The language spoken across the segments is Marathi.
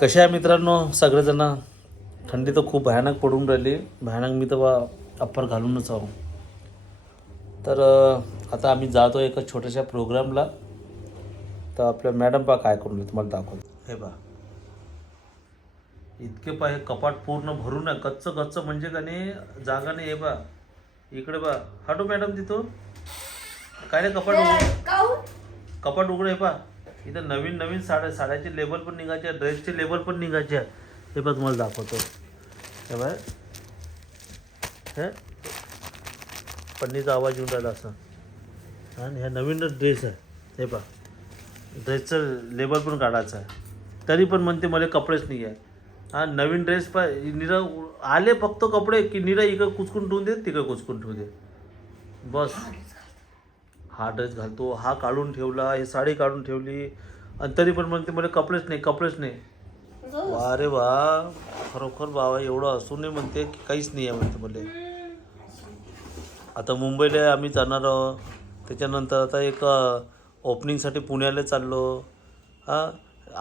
कशा आहे मित्रांनो? सगळेजण? थंडी तर खूप भयानक पडून राहिली. भयानक मी तर बा अप्पर घालूनच आहो. तर आता आम्ही जातो एका छोट्याशा प्रोग्रामला. तर आपल्या मॅडम पा काय करून तुम्हाला दाखवतो. हे बा इतके पा हे कपाट पूर्ण भरून आहे गच्च गच्च म्हणजे का नाही जागा नाही हे बा इकडे बा हटो मॅडम तिथं काय नाही कपाट उघड. कपाट उघड आहे पा इथं नवीन नवीन साड्या साड्याचे लेबल पण निघायचे ड्रेसचे लेबल पण निघायचे आहे. हे पण तुम्हाला दाखवतो. हे बाय हे. पन्नीचा आवाज येऊन राहिला असं. आणि ह्या नवीन ड्रेस आहे. हे पा ड्रेसचं लेबल पण काढायचं आहे. तरी पण म्हणते मला कपडेच नाही आहे हा नवीन ड्रेस पा निरा आले फक्त कपडे की निरा इकडं कुचकून ठेवून दे तिकडं कुचकून ठेवून दे बस. हा ड्रेस घालतो हा काढून ठेवला हे साडी काढून ठेवली. आणि तरी पण म्हणते मला कपडेच नाही कपडेच नाही. वा रे वा खरोखर बाबा एवढं असून नाही म्हणते की काहीच नाही आहे म्हणते मला आता मुंबईला आम्ही जाणार आहोत. त्याच्यानंतर आता एक ओपनिंगसाठी पुण्याला चाललो. हां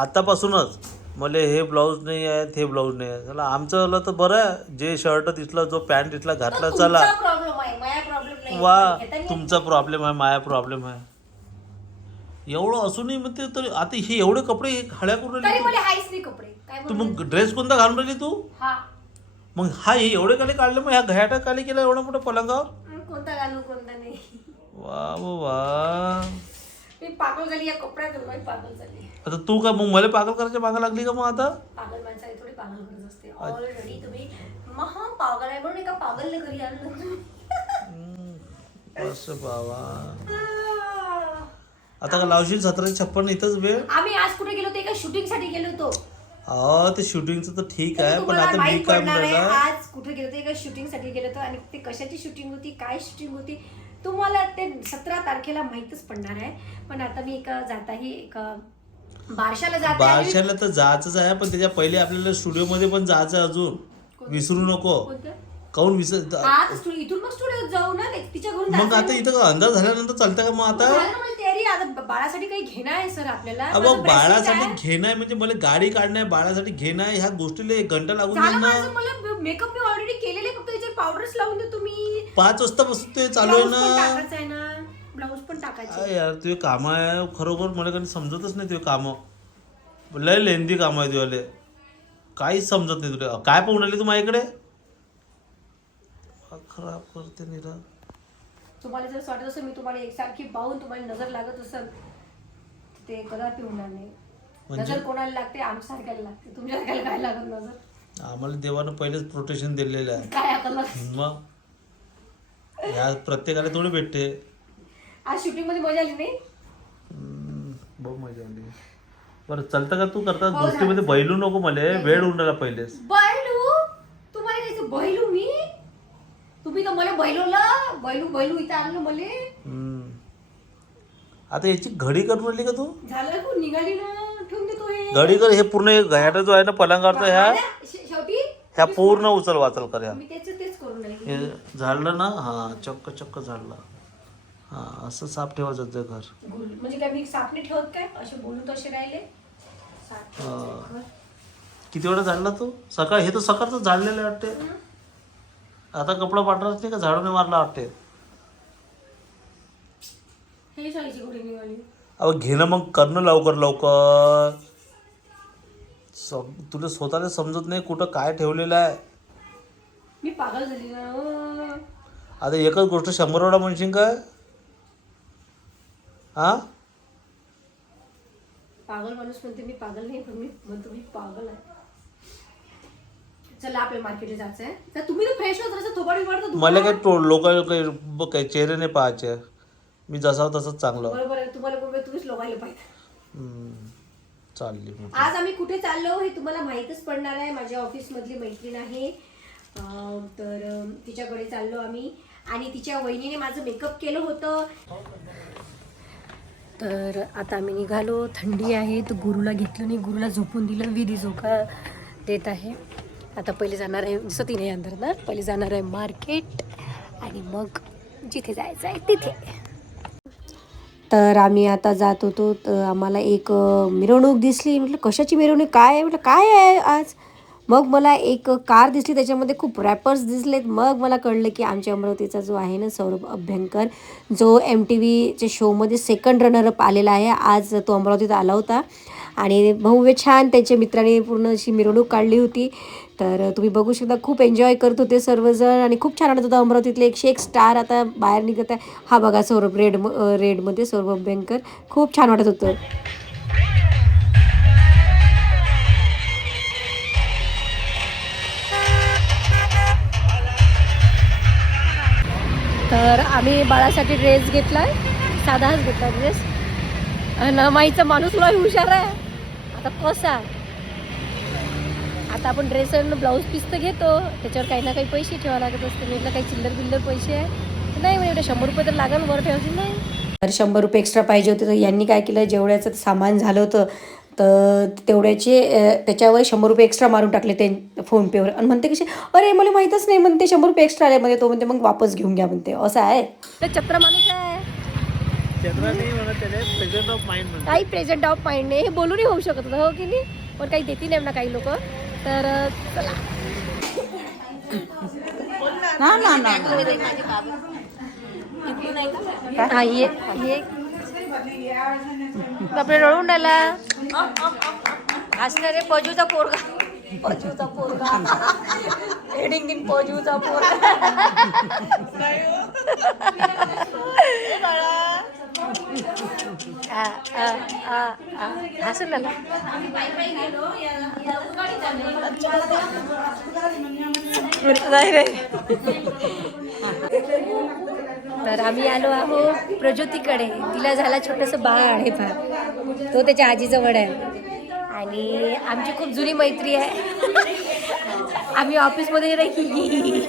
आतापासूनच. मला हे ब्लाऊज नाही आहेत हे ब्लाऊज नाही आहे चला आमचं तर बरं आहे. जे शर्ट तिथला जो पॅन्ट तिथला घातला चला प्रॉब्लेम आहे माझा प्रॉब्लेम नाही वा. तुमचा प्रॉब्लेम आहे माया प्रॉब्लेम आहे. एवढं असूनही म्हणते तरी आता हे एवढे कपडे हळ्या करून तरी राहिली तू? मग ड्रेस कोणता घालून राहिली तू? हा. मग हा हे एवढे काले काढले मग ह्या घयाटा काले केला एवढा मोठा पलंगावर? कोणता घालू कोणता नाही. वा वा वा. मी पागल झाली या कपड्यात मी पागल झाली. आता तू का मग मला पागल करायच्या मागं लागली का मग आता? पागल थोडी पागल करत असते. ऑलरेडी तुम्ही महा पागल आहे म्हणून एका पागलने घरी आणलं असं बाबा. आता का लावशील सतराशे छप्पन इथंच वेळ? आम्ही आज कुठे गेलो होतो? एका शूटिंगसाठी गेलो होतो. हा ते शूटिंगचं तर ठीक आहे पण तुम्हाला आता मी माहीत काय पडणार आहे? म्हणाला आज कुठे गेलो होतो? एका शूटिंगसाठी गेलो होतो. आणि ते कशाची शूटिंग होती? काय शूटिंग होती? तुम्हाला ते सतरा तारखेला माहीतच पडणार आहे. पण आता मी एका जाताही एका बारशाला जाते आणि- बारशाला तर जायचंच आहे पण त्याच्या पहिले आपल्याला स्टुडिओमध्ये पण जायचं आहे अजून विसरू नको. कोणतं? काऊन विसर हा तर स्टुडिओ इथून मग स्टुडिओत जाऊ ना ते- तिच्या घरून मग जायचं आता आहे. इथं का अंदाज झाल्यानंतर चालतं का मग आता? झालं ना माझी तयारी आता ब- बाळासाठी काही घेणं आहे सर आपल्याला. अबो माझं आहे. बाळासाठी घेणं आहे म्हणजे मला गाडी काढणं आहे बाळासाठी घेणं आहे ह्या गोष्टीला एक घंटा लागून झालं जाईल माझं ना मला मेकअप मी ऑलरेडी केलेले फक्त याच्यावर पावडर्स लावून देतो मी पाच वाजता बसतो ते चालू आहे ब्लाऊज पण ना. टाकायचं आहे ना. ब्लाऊज पण टाकायचे. काय यार तुझे काम आहे खरोखर मला कधी समजतच नाही तुझे कामं. लय लेंदी काम आहे तुझ्याले काहीच समजत नाही तुला. काय पाहून आली तू माझ्याकडे? खराब करते निरा. तुम्हाला जर वाटत असेल मी तुम्हाला एकसारखी पाहून तुम्हाला नजर लागत असेल ते कदापि होणार नाही. म्हणजे? नजर कोणाला लागते? आमच्यासारख्याला लागते. तुमच्यासारख्याला काय लागत नजर? आम्हाला देवानं पहिलेच प्रोटेक्शन दिलेलं आहे. काय आता मग? या प्रत्येकाला थोडी भेटते. आज शूटिंगमध्ये मजा आली नाही? बहुत मजा आली. बरं चालतं का तू? करता हो, गोष्टीमध्ये बैलू नको मला. वेळ राहिला पहिलेच बैलू तुम्हाला कायचं बैलू मी बैलवलं बैलू बैलू इथं आणलं मले. हम्म. आता याची घडी करून राहिली का तू? झालं तू निघाली ना ठेवून देतो हे. घडी कर हे पूर्ण गयाटा जो आहे ना पलंगावरचा ह्या शे- शेवटी? ह्या पूर्ण उचल वाचल कर ह्या. मी तेच तेच करून राहिली. हे झाडलं ना हा चक्क चक्क झाडलं. हा असं साफ ठेवायचं ते घर. गुल- म्हणजे काय मी सापणी ठेवत काय? असे बोलून तसे राहिले. साप ठेवायचं घर. किती वेळा झाडला तू? सकाळ हे तर सकाळचं झाडलेलं आहे वाटते आता कपडा पाठवत नाही का? झाडून मारला वाटते हे शाळेची घोडी निघाली? अहो घेणं मग करणं लवकर लवकर. सम तुला स्वतःला समजत नाही कुठं काय ठेवलेलं आहे. मी पागल झाली ना अं. आता एकच गोष्ट शंभर वेळा म्हणशील काय? हा? पागल माणूस म्हणते मी पागल नाही पण मी म्हणतो मी पागल आहे. चला आपल्या मार्केटला जायचं आहे तर तुम्ही तर फ्रेश होत जसं थोबाड बिबाड तर मला. काय तो लोक काही ब- काही चेहरे नाही पाहायचे. मी जसा तसंच चांगलं. बरोबर आहे. तुम्हाला बरोबर तुम्हीच लोकायला पाहिजे. हम्म. चालली मग. आज आम्ही कुठे चाललो हे तुम्हाला माहीतच पडणार आहे. माझ्या ऑफिसमधली मैत्रीण आहे. अं, तर अं, तिच्याकडे चाललो आम्ही. आणि तिच्या वहिनीने माझं मेकअप केलं होतं. तर आता आम्ही निघालो. थंडी आहे. तर गुरुला घेतलं नाही. गुरुला झोपून दिलं. विधी झोका देत आहे. आता पहिले जाणार आहे जसं तिने अंदर ना पहिले जाणार आहे मार्केट आणि मग जिथे जायचं आहे तिथे. तर आम्ही आता जात होतो तर आम्हाला एक मिरवणूक दिसली. म्हटलं कशाची मिरवणूक? काय आहे? म्हटलं काय आहे आज? मग मला एक कार दिसली त्याच्यामध्ये खूप रॅपर्स दिसलेत. मग मला कळलं की आमच्या अमरावतीचा जो आहे ना सौरभ अभ्यंकर जो एम टी व्हीच्या शोमध्ये सेकंड रनरअप आलेला आहे. आज तो अमरावतीत आला होता. आणि भव्य छान त्यांच्या मित्राने पूर्ण अशी मिरवणूक काढली होती. तर तुम्ही बघू शकता खूप एन्जॉय करत होते सर्वजण आणि खूप छान वाटत होतं अमरावतीतले. एकशे एक स्टार आता बाहेर निघत आहे. हा बघा सौरभ रेड रेडमध्ये सौरभ अभ्यंकर खूप छान वाटत होतं. तर आम्ही बाळासाठी ड्रेस घेतला साधाच घेतला ड्रेस आणि माईचा माणूस लय हुशार आहे. आता कसा? आता आपण ड्रेस आणि ब्लाऊज पीस तर घेतो. त्याच्यावर काही ना काही पैसे ठेवावे लागत असते म्हटलं काही चिल्लर बिल्लर पैसे आहे. नाही म्हणजे एवढे शंभर रुपये तर लागेल वर ठेवायचे. नाही. तर शंभर रुपये एक्स्ट्रा पाहिजे होते. तर यांनी काय केलं? जेवढ्याचं सामान झालं होतं तर तेवढ्याचे त्याच्यावर शंभर रुपये एक्स्ट्रा मारून टाकले ते फोनपेवर आणि म्हणते कसे अरे मला माहीतच नाही. म्हणते शंभर रुपये एक्स्ट्रा आले. म्हणजे तो म्हणते मग वापस घेऊन घ्या. म्हणते असं आहे? तर चत्र माणूस आहे. चंद्रा नाही म्हणत त्याने प्रेझेंट ऑफ माइंड म्हणते. काही प्रेझेंट ऑफ माइंड नाही. हे बोलूनही होऊ शकत होतं हो की नाही? पण काही देती नाही ना काही लोक. तर चला. हा ये ये. बापरे रडून राहिला. हसणार रे पजूचा पोरगा. पजूचा पोरगा. हेडिंग दिन पजूचा पोरगा आ, आ, नाही रे तर आम्ही आलो आहो प्रज्योतीकडे. तिला झाला छोटंसं बाळ आहे फार. तो त्याच्या आजीजवळ आहे. आणि आमची खूप जुनी मैत्री आहे. आम्ही ऑफिसमध्ये राहिली.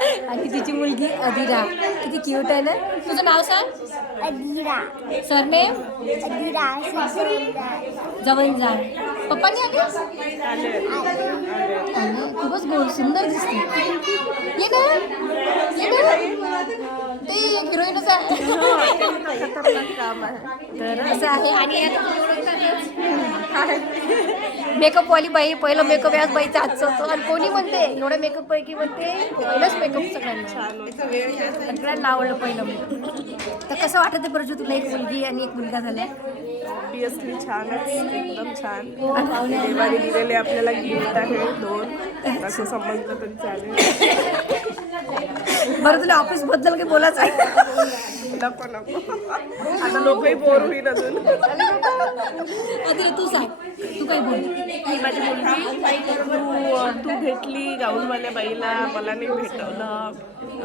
आणि तिची मुलगी अदिरा. किती क्यूट आहे ना? तुझं नाव सांग. अधीरा सरनेम अधीरा सिद्धोदा जवळ जा. पप्पानी आले? अरे, खूपच गोड सुंदर दिसते. ये ना. ये ना. ते हिरोईनच आहे. तर असं आहे. आणि मेकअप वाली बाई पहिलं मेकअप याच बाईचा हातचं होतं आणि कोणी म्हणते एवढ्या मेकअप पैकी म्हणते पहिलंच मेकअप सगळ्यांना. सगळ्यांना आवडलं पहिलं makeup. तर कसं वाटत आहे परत तुला एक मुलगी आणि एक मुलगा झाला ऑब्विसली छानच एकदम छान. देवाने दिलेले आपल्याला गिफ्ट आहे दोन. असं समजलं तरी चालेल. बरं तुला ऑफिसबद्दल काही बोलायचं आहे? नको नको. आता लोकही बोर होईल अजून. तू सांग. तू काय बोल माझी मुलगी तू तू भेटली गाऊनवाल्या बाईला मला नाही भेटवलं.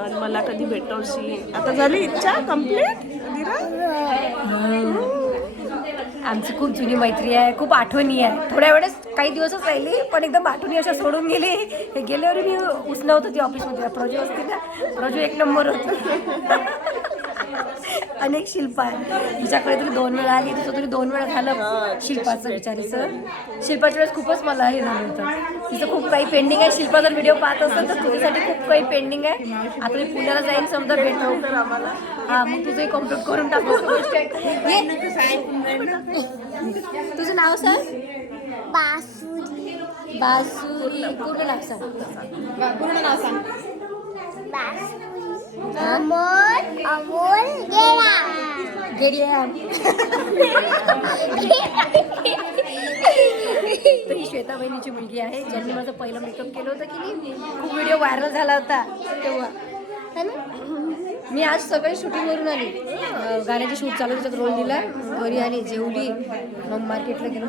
आणि मला कधी भेटवशील आता झाली इच्छा कंप्लीट आमची खूप जुनी मैत्री आहे खूप आठवणी आहे. थोड्या वेळेस काही दिवसच राहिली पण एकदम आठवणी अशा सोडून गेली. हे गेल्यावर मी उचनवत होती ऑफिसमध्ये प्रोजू असते ना प्रोजू एक नंबर होतं. अनेक शिल्पा आहे तिच्याकडे तरी दोन वेळा आली तिचं तरी दोन वेळा झालं शिल्पाचं विचारीचं शिल्पाच्या वेळेस खूपच मला हे झालं होतं. तिचं खूप काही पेंडिंग आहे. शिल्पा जर व्हिडिओ पाहत असेल तर तुझ्यासाठी खूप काही पेंडिंग आहे. आता मी पुण्याला जाईन समजा भेटतो तर आम्हाला हा मग तुझंही कंप्लीट करून टाकू ये. तुझं नाव सांग? बासुरी. बासुरी. पूर्ण नाव सांग. पूर्ण नाव सांग. अमोल अमोल गेला गेडिया तर ही श्वेता बहिणीची मुलगी आहे ज्यांनी माझं पहिलं मेकअप केलं होतं की नाही. खूप व्हिडिओ व्हायरल झाला होता तेव्हा. है ना? मी आज सकाळी शूटिंगवरून आली. गाण्याचे शूट चालू त्याच्यात रोल दिला. घरी आली जेवली. मग मार्केटला गेलो.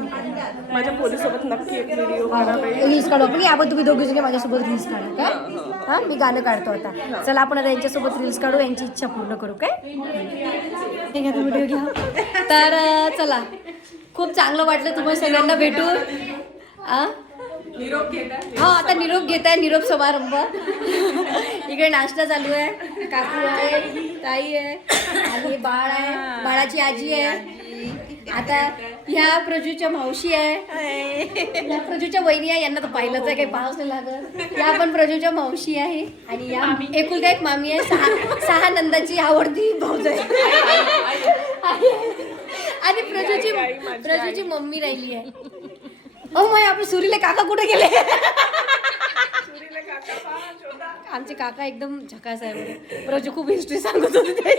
माझ्या पोलीसोबत नक्की एक व्हिडिओ रील्स काढू आपण. आपण तुम्ही दोघी जणी माझ्यासोबत रील्स काढू काय? हां मी गाणं काढतो आता. चला आपण आता यांच्यासोबत रील्स काढू. यांची इच्छा पूर्ण करू काय? व्हिडिओ घ्या. तर चला. खूप चांगलं वाटलं तुम्हाला सगळ्यांना भेटून. आ? हा आता निरोप घेत आहे निरोप समारंभ. इकडे नाश्ता चालू आहे. काकू आहे ताई आहे आणि बाळ आहे. बाळाची आजी आहे. आता ह्या प्रजूच्या मावशी आहे. या प्रजूच्या वहिनी आहे. यांना तर पाहिलंच आहे काही पाहावंच नाही लागत. या पण प्रजूच्या मावशी आहे. आणि या एकुलता एक मामी आहे. सहा सहा नंदाची आवडती भाऊज आहे. आणि प्रजूची प्रजूची मम्मी राहिली आहे. ओ माय आपले सुरीले काका कुठे गेले? आमचे काका एकदम झकास आहे. प्रजू खूप हिस्ट्री सांगत होते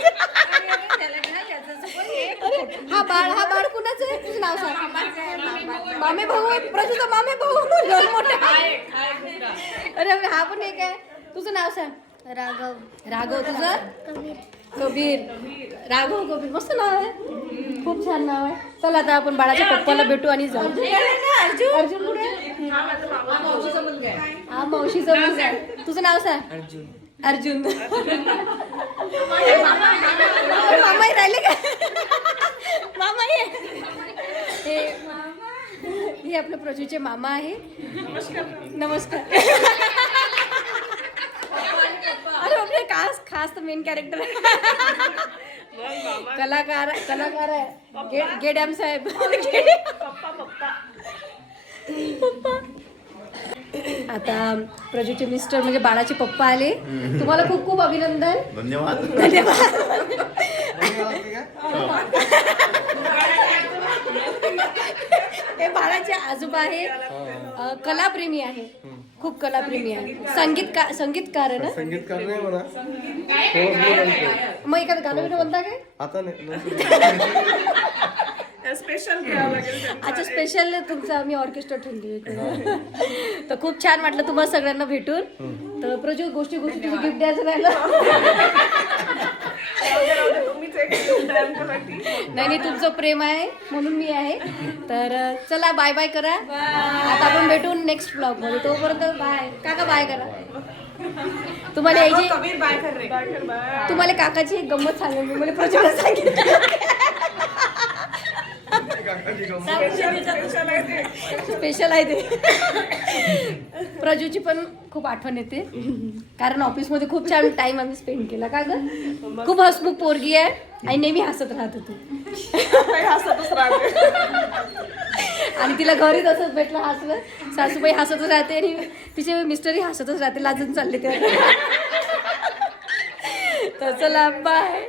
हा बाळ हा बाळ कुणाचं आहे? तुझं नाव सांग. मामे भाऊ आहे? प्रजूचा मामे भाऊ मोठे अरे अरे, हा पण एक आहे. तुझं नाव सांग. राघव. राघव तुझं? कबीर. राघव कबीर. मस्त नाव आहे. खूप छान नाव आहे. चला आता आपण बाळाच्या पप्पाला भेटू आणि जाऊ. अर्जुन अर्जुन! कुठे आहे? हा मावशीचा मुलगा आहे. तुझं नाव सांग. अर्जुन. अर्जुन. मामाही राहिले का? मामाही आहे. हे हे आपले प्रजूचे मामा आहे. नमस्कार. अरे बापरे खास खास तर मेन कॅरेक्टर कलाकार कलाकार आहे. गे- गेड्याम साहेब. पप्पा पप्पा. पप्पा. आता प्रजूचे मिस्टर म्हणजे बाळाचे पप्पा आले. तुम्हाला खूप खूप अभिनंदन. धन्यवाद. हे बाळाचे आजोबा आहे अ, कलाप्रेमी आहे. खूप कलाप्रेमी आहे. संगीत का संगीतकार आहे ना? संगीतकार नाही म्हणा. बोलायचं. मग एखादं गाणं बिणं म्हणता काय? आता नाही नंतर. स्पेशल घ्यावं लागेल त्यांचं. अच्छा स्पेशल तुमचं. आम्ही ऑर्केस्ट्रा ठेवली तर खूप छान वाटलं तुम्हाला सगळ्यांना भेटून. तर प्रजू गोष्टी गोष्टी तुझी गिफ्ट द्यायचं राहिलं तुम्हीच एक gift द्याल आमच्यासाठी. नाही नाही तुमचं प्रेम आहे म्हणून मी आहे. तर चला बाय बाय करा. आता आपण भेटू नेक्स्ट ब्लॉगमध्ये. तोपर्यंत बाय काका बाय करा. तुम्हाला यायची कबीर बाय कर रे. बाय कर बाय तुम्हाला काकाची एक गंमत सांगेल मी. मला सांगितलं आहे ते. स्पेशल आहे ते. प्रजूची पण खूप आठवण येते. कारण ऑफिसमध्ये खूप छान टाइम आम्ही स्पेंड केला. का ग? खूप हसमुख पोरगी आहे आणि नेहमी हसत राहत होती. हसतच राहते. आणि तिला घरी तसंच भेटलं हसलं. सासूबाई हसतच राहते आणि तिचे मिस्टरही हसतच राहते. लाजून चालले ते. तर चला बाय